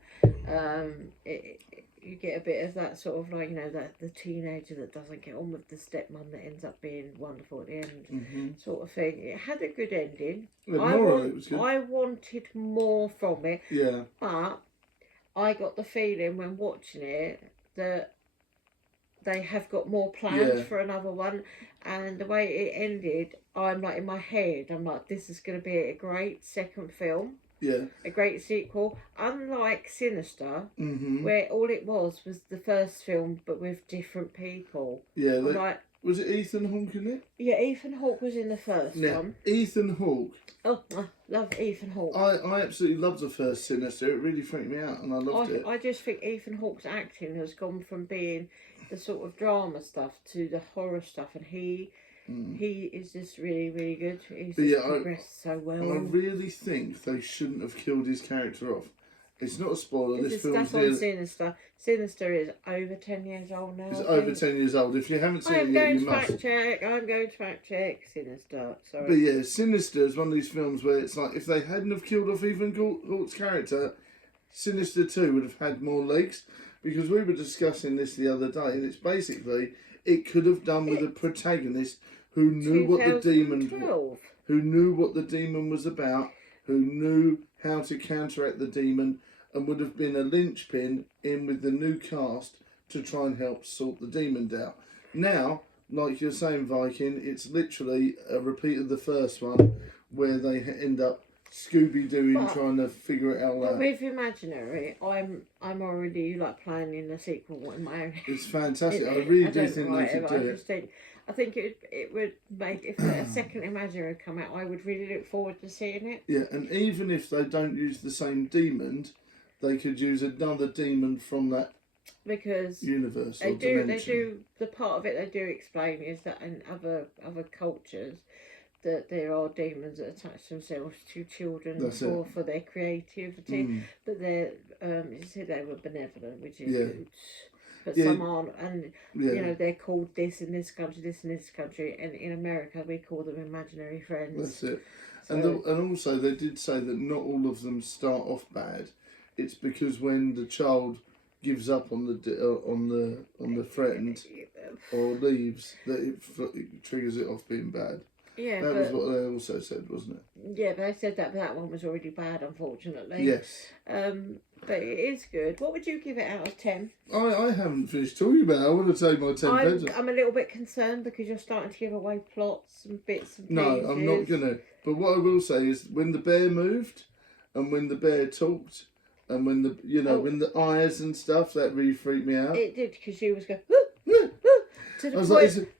You get a bit of that sort of like, you know, that the teenager that doesn't get on with the stepmom that ends up being wonderful at the end, sort of thing. It had a good ending. It was good. I wanted more from it. Yeah. But I got the feeling when watching it that they have got more planned for another one, and the way it ended, I'm like in my head, I'm like, this is going to be a great second film. Yeah. A great sequel. Unlike Sinister, where all it was the first film, but with different people. Yeah. Was it Ethan Hawke in it? Yeah, Ethan Hawke was in the first one. Ethan Hawke. Oh, I love Ethan Hawke. I absolutely loved the first Sinister. It really freaked me out, and I loved it. I just think Ethan Hawke's acting has gone from being the sort of drama stuff to the horror stuff, and he is just really, really good. He's progressed so well. I really think they shouldn't have killed his character off. It's not a spoiler. This film's on Sinister. Sinister is over 10 years old now. It's over 10 years old. If you haven't seen it yet, you must. I'm going to fact check Sinister. Sorry. But yeah, Sinister is one of these films where it's like, if they hadn't have killed off Ethan Hawke's character, Sinister 2 would have had more legs. Because we were discussing this the other day, and it's basically, it could have done with a protagonist who knew what the demon was about, who knew how to counteract the demon, and would have been a linchpin in with the new cast to try and help sort the demon out. Now, like you're saying, Viking, it's literally a repeat of the first one, where they end up Scooby-Dooing, trying to figure it all out. With Imaginary, I'm already like planning a sequel in my own. It's fantastic. I really do think they could do it. I think it would make, if a second Imaginary would come out, I would really look forward to seeing it. Yeah, and even if they don't use the same demon, they could use another demon from that universe or dimension. They do, the part of it they do explain is that in other cultures, that there are demons that attach themselves to children for their creativity, but they're you said they were benevolent, which is good. But some aren't, and you know, they're called this in this country, this in this country, and in America we call them imaginary friends. That's it. So, and also they did say that not all of them start off bad. It's because when the child gives up on the friend or leaves, that it triggers it off being bad. Yeah, that was what they also said, wasn't it? Yeah, but they said that, but that one was already bad, unfortunately. Yes. But it is good. What would you give it out of 10? I haven't finished talking about it. I want to take my 10 pence. I'm a little bit concerned because you're starting to give away plots and bits and pieces. No, I'm not going to. But what I will say is when the bear moved and when the bear talked and when when the eyes and stuff, that really freaked me out. It did, because you was going, to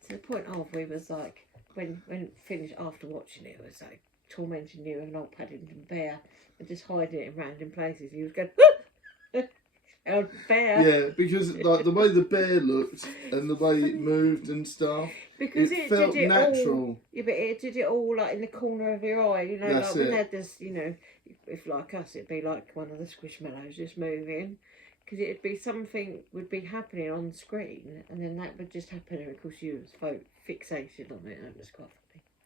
the point of we was like, when finished after watching it, was like tormenting you and an old Paddington bear and just hiding it in random places. He was going, old bear. Yeah, because like the way the bear looked and the way it moved and stuff, because it felt natural. Yeah, but it did it all like in the corner of your eye, you know. That's like when they had this, you know, if like us, it'd be like one of the Squishmallows just moving, because it'd be something would be happening on screen, and then that would just happen, and of course you was fixated on it. That was quite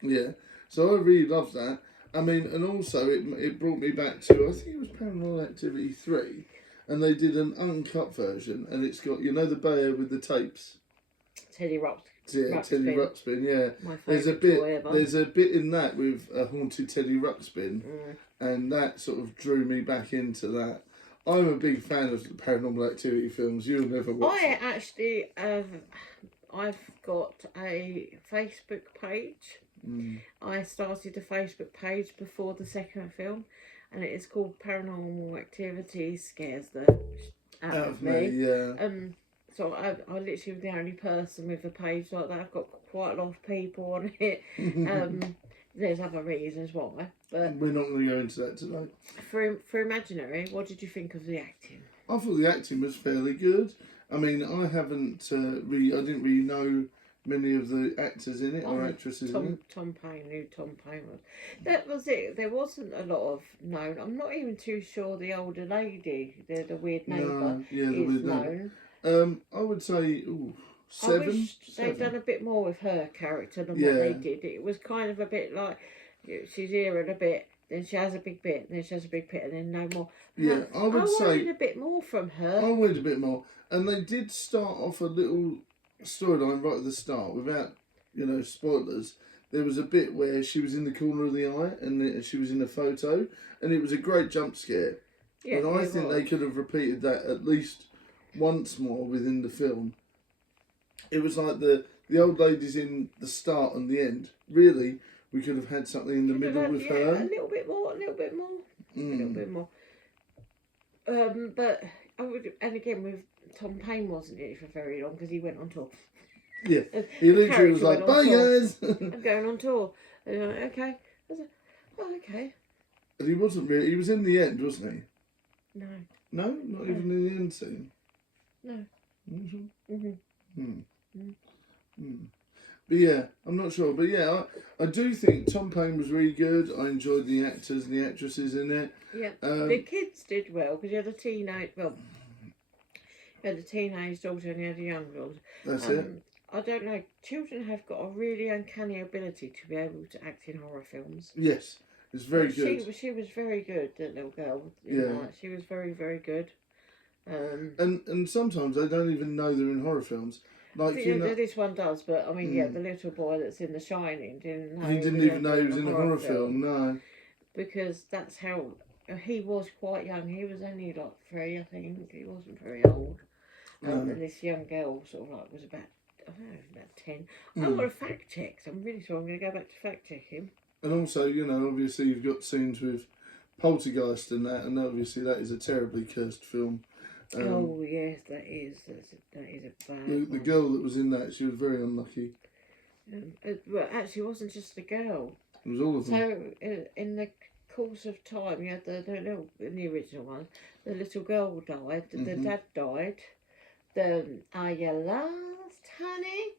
funny. Yeah, so I really loved that. I mean, and also it brought me back to, I think it was Paranormal Activity 3, and they did an uncut version, and it's got, you know, the bear with the tapes. Teddy Ruxpin. Yeah, Teddy Ruxpin. Yeah, My there's a toy bit. ever. There's a bit in that with a haunted Teddy Ruxpin, and that sort of drew me back into that. I'm a big fan of the Paranormal Activity films. You'll never watch I them. actually have. I've got a Facebook page. I started a Facebook page before the second film, and it is called Paranormal Activity Scares the out of me. Yeah. So I literally was the only person with a page like that. I've got quite a lot of people on it. There's other reasons why, but we're not going to go into that today. For Imaginary, what did you think of the acting? I thought the acting was fairly good. I mean, I haven't I didn't really know many of the actors in it or actresses in it. Tom Payne, who Tom Payne was. That was it. There wasn't a lot of known. I'm not even too sure the older lady, the weird neighbour, is known. I would say 7. I wish they'd done a bit more with her character than what they did. It was kind of a bit like she's here in a bit, then she has a big bit, then she has a big bit, and then no more. Yeah, I wanted a bit more from her. I wanted a bit more, and they did start off a little storyline right at the start without, spoilers. There was a bit where she was in the corner of the eye, and she was in a photo, and it was a great jump scare. Yeah, and I think they could have repeated that at least once more within the film. It was like the old lady's in the start and the end. Really, we could have had something in the middle with her. A little bit more. But I would, and again with Tom Payne wasn't in it for very long because he went on tour. Yeah, he literally was like, "Bye guys, I'm going on tour." And you're like, okay. I was like, oh, okay. But he wasn't really. He was in the end, wasn't he? No. No, not even in the end scene. No. But yeah, I'm not sure. But yeah, I do think Tom Payne was really good. I enjoyed the actors and the actresses in it. Yeah, the kids did well because you had a teenage. Well, you had a teenage daughter and you had a young daughter. That's it. I don't know. Children have got a really uncanny ability to be able to act in horror films. Yes, it's very good. She was very good. That little girl. She was very, very good. And sometimes they don't even know they're in horror films. Like this one does, but I mean, the little boy that's in The Shining didn't know. He didn't even know he was in a horror film. No, because that's how he was quite young. He was only like 3, I think. He wasn't very old. And this young girl sort of like was about, I don't know, about 10. I want to fact check. So I'm really sure I'm going to go back to fact check him. And also, obviously you've got scenes with Poltergeist and that, and obviously that is a terribly cursed film. Oh yes, that is a bad. The girl that was in that, she was very unlucky. Well, actually, it wasn't just the girl. It was all of them. So in the course of time, you had the little, in the original one, the little girl died, the dad died. Are you lost, honey?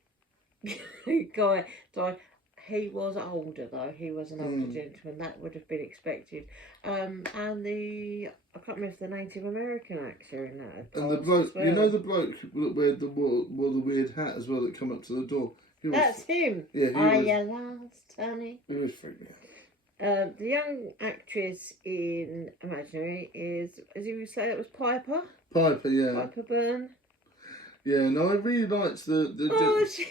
Guy died. He was older though. He was an older gentleman. That would have been expected. And I can't remember if the Native American actor in that. And the bloke, well. The bloke that wore the weird hat as well that come up to the door. That's him. Yeah, Are you lost, honey? He was freaking out. The young actress in Imaginary is, as you would say, it was Piper. Piper, yeah. Piper Byrne. Yeah, no, I really liked the she's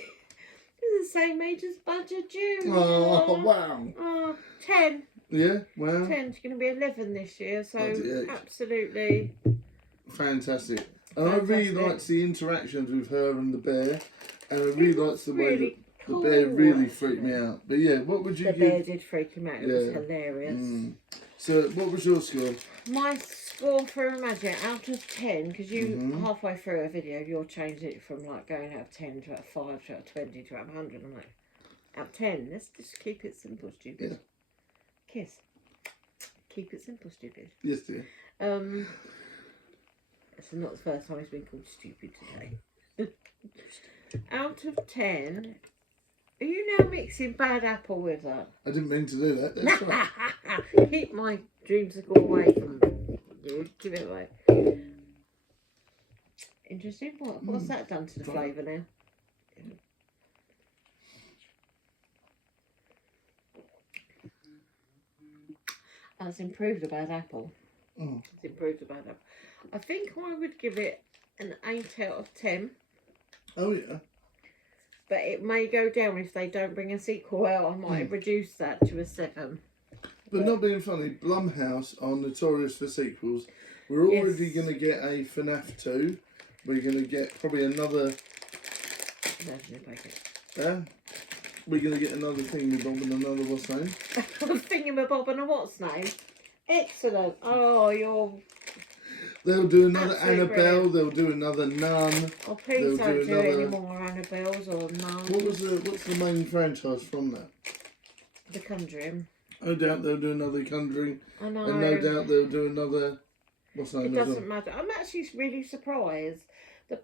the same age as Badger June. Oh, wow. Oh, 10. Yeah, wow. 10. She's going to be 11 this year, so absolutely fantastic. And I really liked the interactions with her and the bear, and I really liked the way that the bear really freaked me out. But yeah, what would you give? The bear did freak him out. It was hilarious. So, what was your score? My score for Imagine out of 10, because you halfway through a video you're changing it from like going out of 10 to out of 5 to out of 20 to out of 100. I'm like, out of 10. Let's just keep it simple, stupid. Yeah. Kiss. Keep it simple, stupid. Yes, dear. It's not the first time he's been called stupid today. Out of 10, Are you now mixing bad apple with that? I didn't mean to do that. That's right. Keep my dreamsicle away from you. Give it away. Interesting. What's that done to the flavour now? That's improved a bad apple. It's improved a bad apple. I think I would give it an 8 out of 10. Oh, yeah. But it may go down if they don't bring a sequel out. I might reduce that to a 7. But not being funny, Blumhouse are notorious for sequels. We're already going to get a FNAF 2. We're going to get probably another... Yeah? We're going to get another Thingamabob and another what's name? Thingamabob and a what's name? Excellent. Oh, you're... They'll do another absolutely Annabelle. brilliant. They'll do another Nun. Oh, please They'll don't do any more Annabelles or Nuns. What's the main franchise from that? The Conjuring. No doubt they'll do another Conjuring. I know. And no doubt they'll do another... What's the name? It doesn't matter. I'm actually really surprised that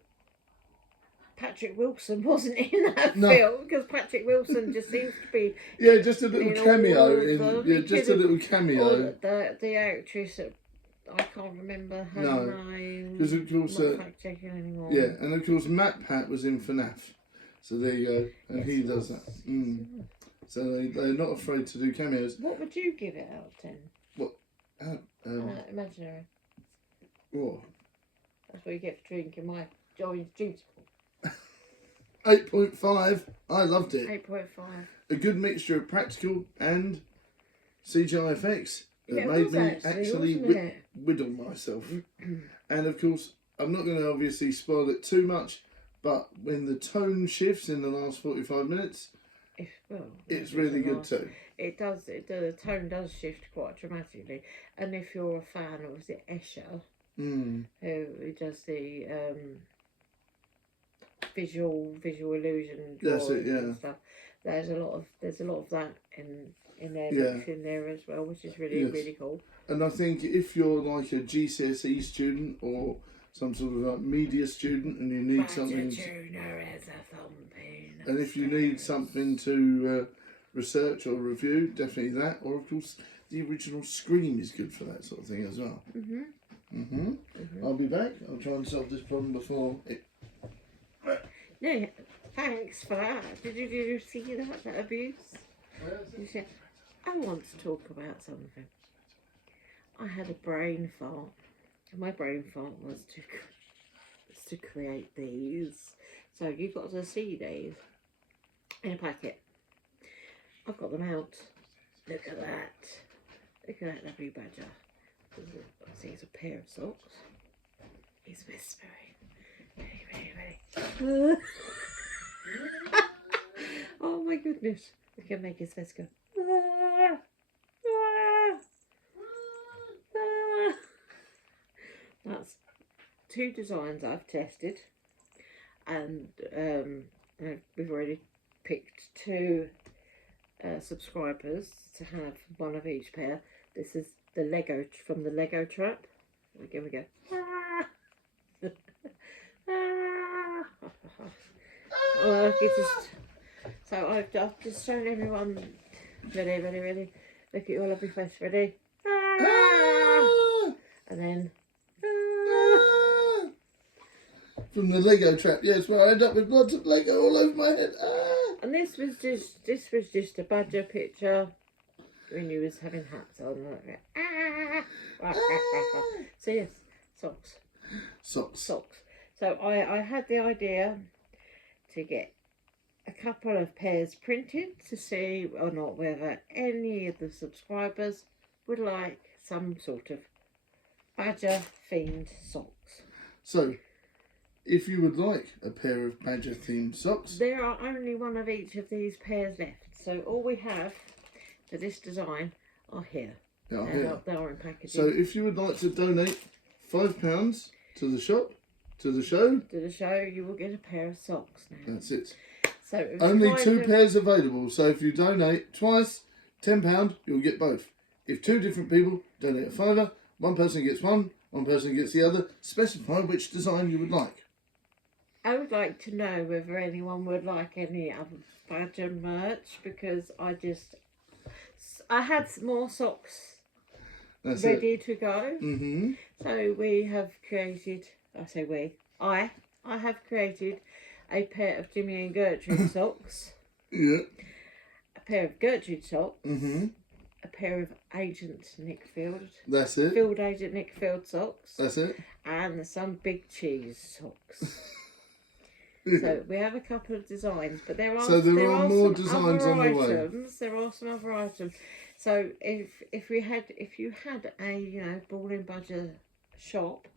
Patrick Wilson wasn't in that film, because Patrick Wilson just seems to be... Yeah, just a little cameo. Just a little Or cameo. the actress... I can't remember her name. Because of course, not fact checking anymore. yeah, and of course Matt Pat was in FNAF, so there you go, and he does that. So they're not afraid to do cameos. What would you give it out of 10? What? Imaginary. What? That's what you get for drinking my orange juice. 8.5. I loved it. 8.5. A good mixture of practical and CGI effects. That Yeah, made me actually whittle myself. And of course, I'm not going to obviously spoil it too much, but when the tone shifts in the last 45 minutes, it's really good too. It does. The tone does shift quite dramatically. And if you're a fan of, was it Escher, who does the visual illusion and stuff, there's a lot of that in there, in there as well, which is really cool. And I think if you're like a GCSE student or some sort of like media student and you need something, and if you need something to research or review, definitely that. Or of course, the original Scream is good for that sort of thing as well. I'll be back. I'll try and solve this problem before it. No, thanks for that. Did you see that abuse? You said, I want to talk about something. I had a brain fart. And my brain fart was to create these. So you've got to see these in a packet. I've got them out. Look at that. Look at that lovely badger. See, it's a pair of socks. He's whispering. Ready. Oh my goodness. We can make his face go. That's 2 designs I've tested, and we've already picked 2 subscribers to have one of each pair. This is the Lego from the Lego Trap. Here we go. So I've just shown everyone. Ready. Look at your lovely face. Ready? And then. From the Lego Trap, yes, where I end up with lots of Lego all over my head. And this was just a badger picture when you was having hats on. So yes, socks. So I had the idea to get a couple of pairs printed to see or not whether any of the subscribers would like some sort of badger themed socks. So, if you would like a pair of badger themed socks, there are only one of each of these pairs left. So all we have for this design are here. They are in packaging. So if you would like to donate £5 to the shop, to the show, you will get a pair of socks now. That's it. So only 2 pairs available. So if you donate twice, £10, you'll get both. If 2 different people donate a £5, one person gets one person gets the other. Specify which design you would like. I would like to know whether anyone would like any other Badger merch, because I had more socks That's ready it. to go. Mm-hmm. So we have created, I have created a pair of Jimmy and Gertrude socks, Yeah. a pair of Gertrude socks, Mm-hmm. a pair of Agent Nick Field, That's it. Field Agent Nick Field socks, That's it. and some Big Cheese socks. Yeah. So we have a couple of designs, but there are more some designs other on the way. items. There are some other items. So if you had a Ball Badger shop,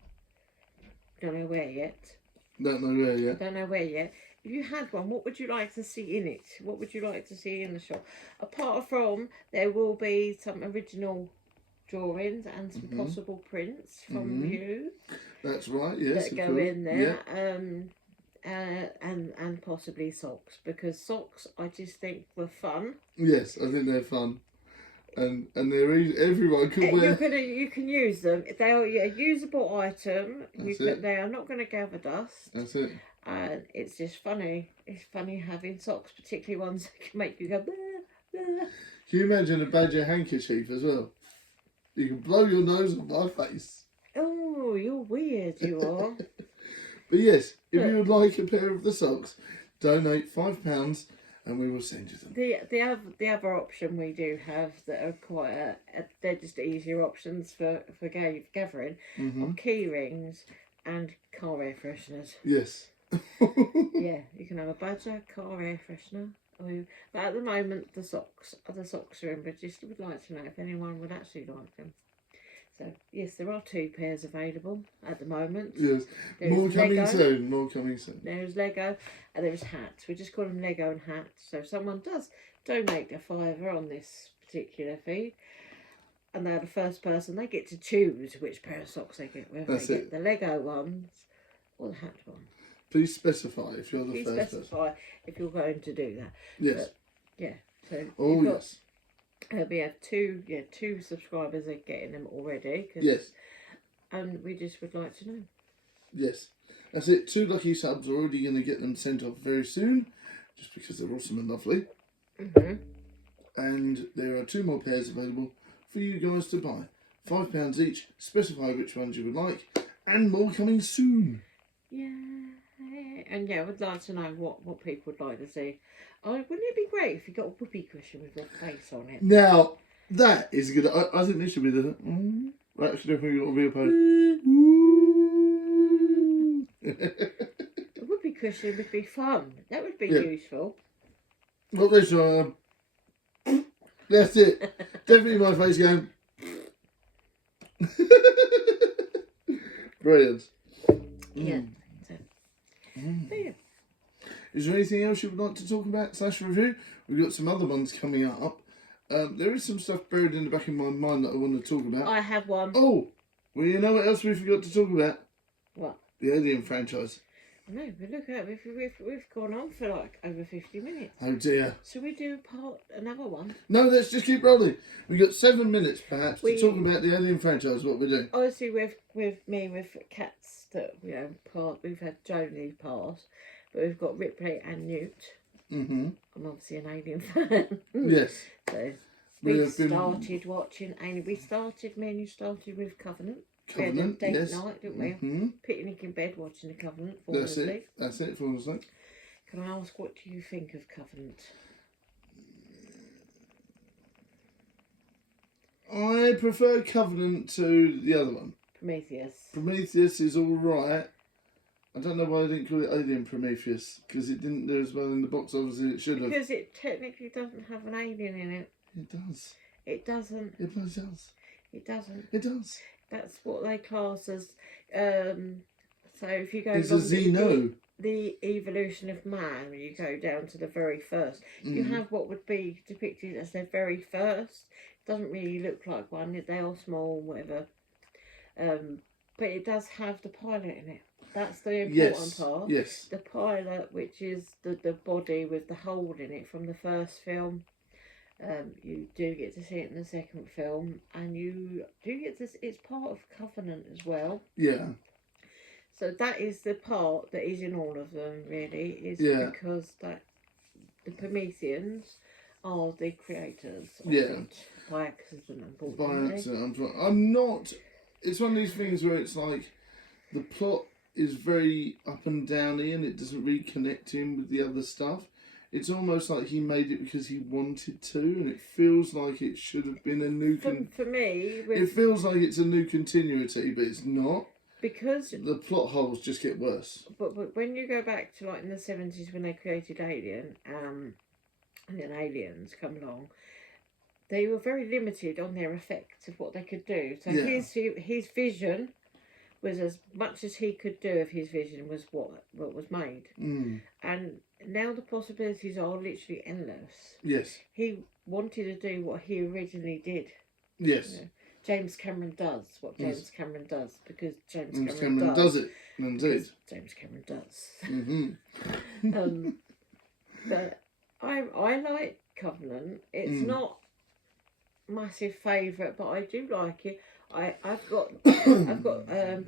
don't know where yet. Don't know where yet. Don't know where yet. If you had one, what would you like to see in it? What would you like to see in the shop? Apart from, there will be some original drawings and some possible prints from you. That's right. Yes, that go in there. Yeah. And possibly socks, because socks I just think were fun. Yes, I think they're fun, and they're easy. Everyone can wear. You can use them. They are a usable item. They are not going to gather dust. That's it. And it's just funny. It's funny having socks, particularly ones that can make you go. Blah, blah. Can you imagine a badger handkerchief as well? You can blow your nose on my face. Oh, you're weird. You are. But yes, if you would like a pair of the socks, donate £5 and we will send you them. The other option we do have that are quite they're just easier options for gathering are key rings and car air fresheners. Yes. Yeah, you can have a Badger car air freshener. But at the moment the socks are in, but just would like to know if anyone would actually like them. So yes, there are 2 pairs available at the moment. Yes, more coming soon. More coming soon. There's Lego and there's hats. We just call them Lego and hats. So if someone does donate a £5 on this particular feed, and they're the first person, they get to choose which pair of socks they get. Whether they get the Lego ones or the hat one. Please specify if you're the first person. Please specify if you're going to do that. Yes. But, yeah. So yes. We have two subscribers are getting them already. Yes. And we just would like to know. Yes. That's it. 2 lucky subs are already going to get them sent off very soon, just because they're awesome and lovely. And there are 2 more pairs available for you guys to buy. £5 each. Specify which ones you would like, and more coming soon. Yeah. And yeah, I would like to know what people would like to see. Oh, wouldn't it be great if you got a whoopee cushion with their face on it? Now, that is good. I think this should be the... Right, should definitely got to be a post. A whoopee cushion would be fun. That would be useful. Not this one. That's it. Definitely my face going. Brilliant. Yeah. So, yeah. Is there anything else you would like to talk about / review? We've got some other ones coming up. There is some stuff buried in the back of my mind that I want to talk about. I have one. Oh, well, you know what else we forgot to talk about? What? The Alien franchise. No, but look at it. We've gone on for like over 50 minutes. Oh dear. Should we do another one? No, let's just keep rolling. We've got 7 minutes perhaps to talk about the Alien franchise, what we're doing. Obviously with cats that we've had Joni pass, but we've got Ripley and Newt. I'm obviously an Alien fan. Yes. So we started watching Alien. Me and you started with Covenant. Covenant, we had a yes. date night, didn't we? Picnic in bed watching the Covenant. That's it, falling asleep. Can I ask, what do you think of Covenant? I prefer Covenant to the other one. Prometheus. Prometheus is alright. I don't know why I didn't call it Alien Prometheus, because it didn't do as well in the box obviously it should have. Because it technically doesn't have an alien in it. It does. It doesn't. It bloody does. It doesn't. It does. That's what they class as. So if you go it's a Xeno. The evolution of man, when you go down to the very first, you have what would be depicted as their very first. It doesn't really look like one. They are small, whatever. But it does have the pilot in it. That's the important part. Yes. The pilot, which is the body with the hole in it from the first film. You do get to see it in the second film, and you do get to. It's part of Covenant as well. Yeah. So that is the part that is in all of them, really, is because that the Prometheans are the creators of it by accident, unfortunately. By accident, I'm not. It's one of these things where it's like the plot is very up and downy, and it doesn't really connect him with the other stuff. It's almost like he made it because he wanted to, and it feels like it should have been a new. For me, it feels like it's a new continuity, but it's not. Because the plot holes just get worse. But when you go back to like in the 70s when they created Alien, and then Aliens come along, they were very limited on their effects of what they could do. So his vision was as much as he could do of his vision was what was made. And now the possibilities are literally endless. Yes. He wanted to do what he originally did. Yes. You know? James Cameron does what James Cameron does because James Cameron Cameron does it. Indeed. James Cameron does. But I like Covenant. It's not massive favourite, but I do like it. I've got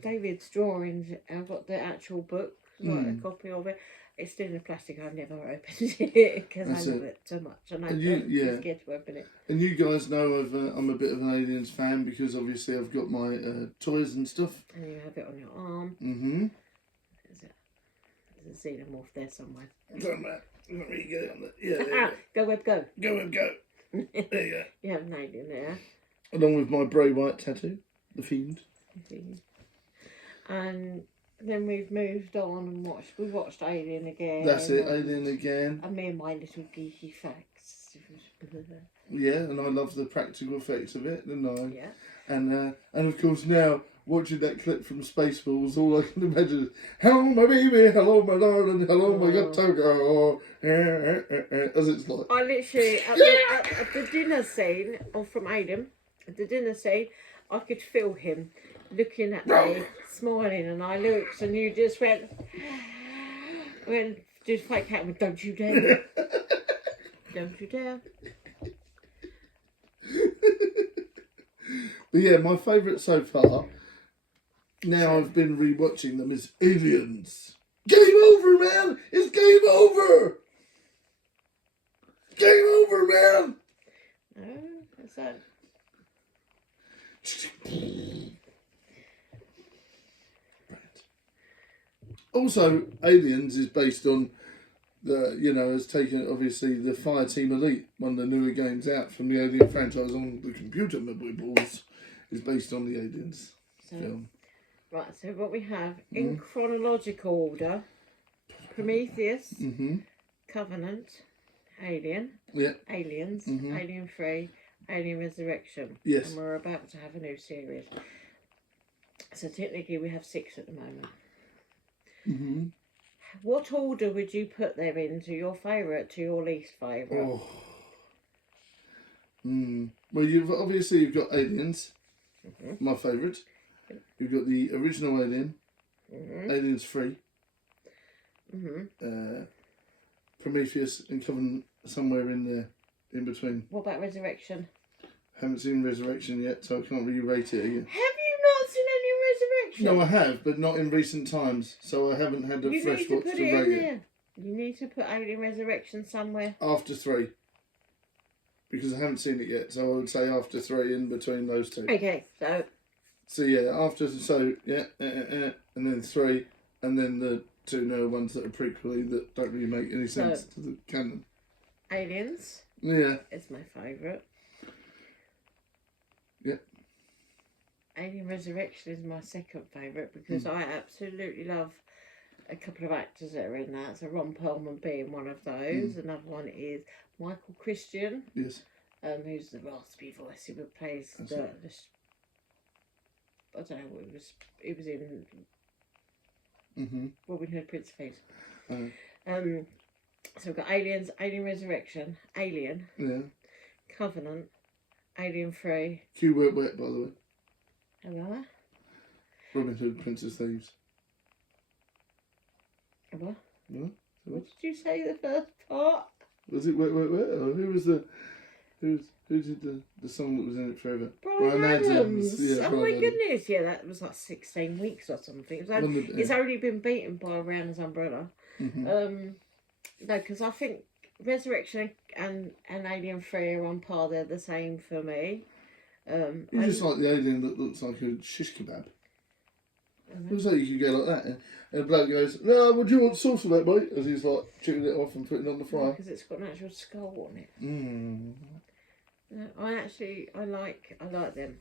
David's drawings. I've got the actual book, like a copy of it. It's still in plastic. I've never opened it because I love it so much, and I'm too scared to open it. And you guys know I'm a bit of an Aliens fan because obviously I've got my toys and stuff. And you have it on your arm. There's a xenomorph there somewhere. Don't matter. Let me get it on there. Go Web, go. Go Web, go. There you go. You have an alien there. Along with my Bray Wyatt tattoo, the Fiend. And then we've moved on and we watched Alien again. That's it, Alien again. And me and my little geeky facts. Yeah, and I love the practical effects of it, didn't I? Yeah. And of course now, watching that clip from Spaceballs, all I can imagine is, hello my baby, hello my darling, hello my Togo, as it's like. I literally, at the dinner scene, or from Adam, at the dinner scene, I could feel him looking at me, smiling, and I looked, and you just went, just fake out with, don't you dare. Don't you dare. But yeah, my favourite so far, now I've been rewatching them, is Aliens. Game over, man! It's game over! Game over, man! No, what's that? Also, Aliens is based on has taken obviously the Fireteam Elite, one of the newer games out from the Alien franchise on the computer boards, is based on the Aliens film. Right, so what we have in chronological order: Prometheus, Covenant, Alien, Aliens, Alien 3, Alien Resurrection. Yes. And we're about to have a new series. So technically we have 6 at the moment. What order would you put them into? Your favourite to your least favourite? Well, you've got Aliens, my favourite. You've got the original Alien, Aliens 3, Prometheus and Covenant somewhere in there, in between. What about Resurrection? Haven't seen Resurrection yet, so I can't really rate it again. Have you not seen any Resurrection? No, I have, but not in recent times, so I haven't had a fresh watch to rate it. You need to put Alien Resurrection somewhere. After 3. Because I haven't seen it yet, so I would say after 3 in between those two. Okay, so... So yeah, and then 3, and then the 2 newer ones that are prequely that don't really make any sense to the canon. Aliens. Yeah. It's my favourite. Yeah. Alien Resurrection is my second favourite because I absolutely love a couple of actors that are in that. So Ron Perlman being one of those. Another one is Michael Christian. Yes. Who's the raspy voice who plays I don't know what it was. It was in Robin Hood, Prince of Thieves. So we've got Aliens, Alien Resurrection, Alien, Covenant, Alien 3. Q wet, by the way. Hello? Robin Hood, Prince of Thieves. What? What did you say the first part? Was it wet? Or who was the... Who did the song that was in it forever? Brian Adams. Yeah, Oh Brian my Adams. goodness, yeah, that was like 16 weeks or something. It's only been beaten by Rihanna's Umbrella. Mm-hmm. No, because I think Resurrection and Alien 3 are on par. They're the same for me. You just like the alien that looks like a shish kebab. It was like you could go like that, and the bloke goes, "No, would you want sauce for that, mate?" As he's like chipping it off and putting it on the fryer. Because it's got an actual skull on it. Mm. I like them,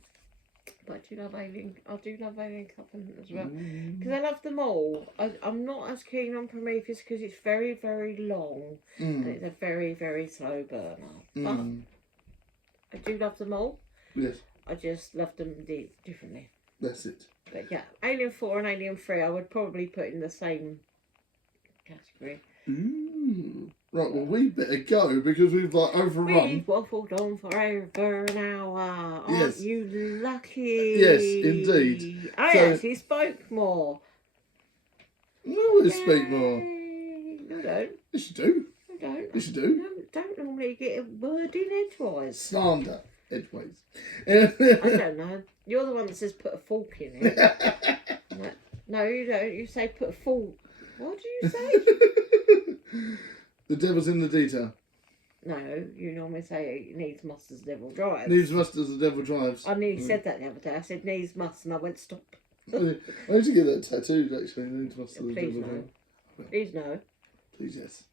but I do love Alien Covenant as well because I love them all. I'm not as keen on Prometheus because it's very, very long and it's a very, very slow burner. But I do love them all. Yes. I just love them differently. That's it. But yeah, Alien 4 and Alien 3 I would probably put in the same category. Ooh. Right, well, we better go because we've like overrun. We've waffled on for over an hour. Aren't you lucky? Yes, indeed. I actually spoke more. No, we speak more. No, don't. Yes, you do. I don't. Yes, you do. Don't normally get a word in edgewise. Slander. Edgeways. I don't know. You're the one that says put a fork in it. No, you don't. You say put a fork. What do you say? The devil's in the detail. No, you normally say needs must as the devil drives. Needs must as the devil drives. I nearly said that the other day. I said needs must and I went stop. I need to get that tattooed actually. Needs must as the Please devil no. drives. Please no. Please yes.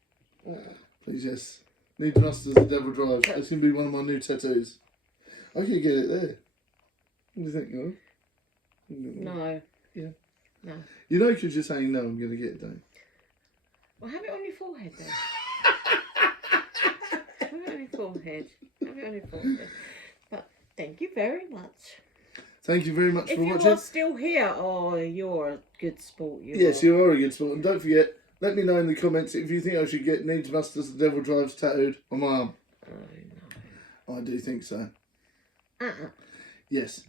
Oh. Please yes. Needs must as the devil drives. That's going to be one of my new tattoos. I could get it there. What do you think, no? No. Yeah. No. You know, because you're saying no, I'm going to get it done. Well, have it on your forehead then. Have it on your forehead. Have it on your forehead. But thank you very much. Thank you very much for watching. If you are still here, oh, you're a good sport. Yes, you are a good sport. And don't forget, let me know in the comments if you think I should get Needs Must as the Devil Drives tattooed on my arm. Oh, no. I do think so. Yes.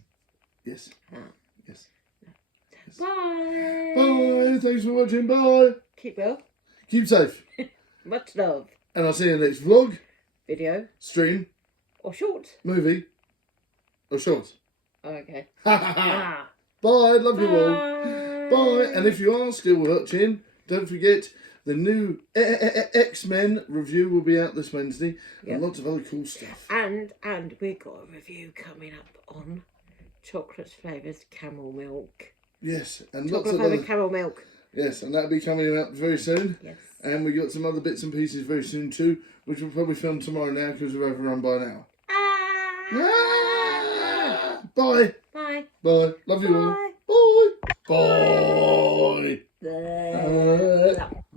Yes. Yes. Yes. Bye. Bye. Thanks for watching. Bye. Keep well. Keep safe. Much love. And I'll see you in the next vlog, video, stream, or short, movie, or short. Okay. Bye. Love you all. Bye. And if you are still watching, don't forget the new X-Men review will be out this Wednesday. Yep. And lots of other cool stuff. And we've got a review coming up on chocolate flavoured camel milk. Yes. And chocolate lots of flavoured camel milk. Yes, and that'll be coming out very soon. Yes. And we got some other bits and pieces very soon too, which we'll probably film tomorrow now because we're overrun by now. Bye. Bye. Bye. Love you all. Bye. Bye. Bye.